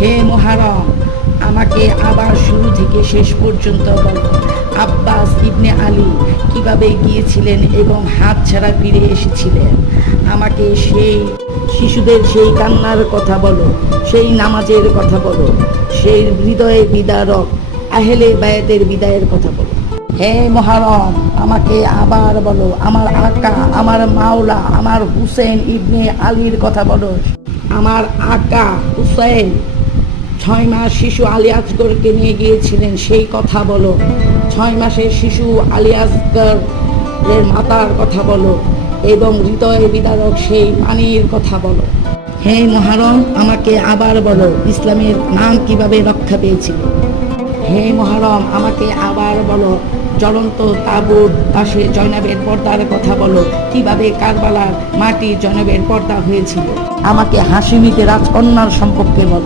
হে মোহারম, আমাকে আবার শুরু থেকে শেষ পর্যন্ত বলো। আব্বাস ইবনে আলী কীভাবে গিয়েছিলেন এবং হাত ছাড়া ফিরে এসেছিলেন? আমাকে সেই শিশুদের সেই কান্নার কথা বলো, সেই নামাজের কথা বলো, সেই হৃদয়ে বিদারক আহেলে বায়াতের বিদায়ের কথা বলো। হে মহারম, আমাকে আবার বলো, আমার আকা, আমার মাওলা, আমার হুসেন ইবনে আলীর কথা বলো। আমার আকা, হুসেন ছয় মাস শিশু আলী আসগরকে নিয়ে গিয়েছিলেন, সেই কথা বলো। ছয় মাসের শিশু আলী মাতার কথা বলো এবং হৃদয় বিদারক সেই পানির কথা বলো। হে মহারম, আমাকে আবার বলো, ইসলামের নাম কীভাবে রক্ষা পেয়েছিল? হে মহারম, আমাকে আবার বলো, জ্বলন্ত তাবুর পাশে জয়নাবের পর্দার কথা বলো, কীভাবে কারবালার মাটি জয়নাবের পর্দা হয়েছিল? আমাকে হাসিমিতে রাজকন্যার সম্পর্কে বলো।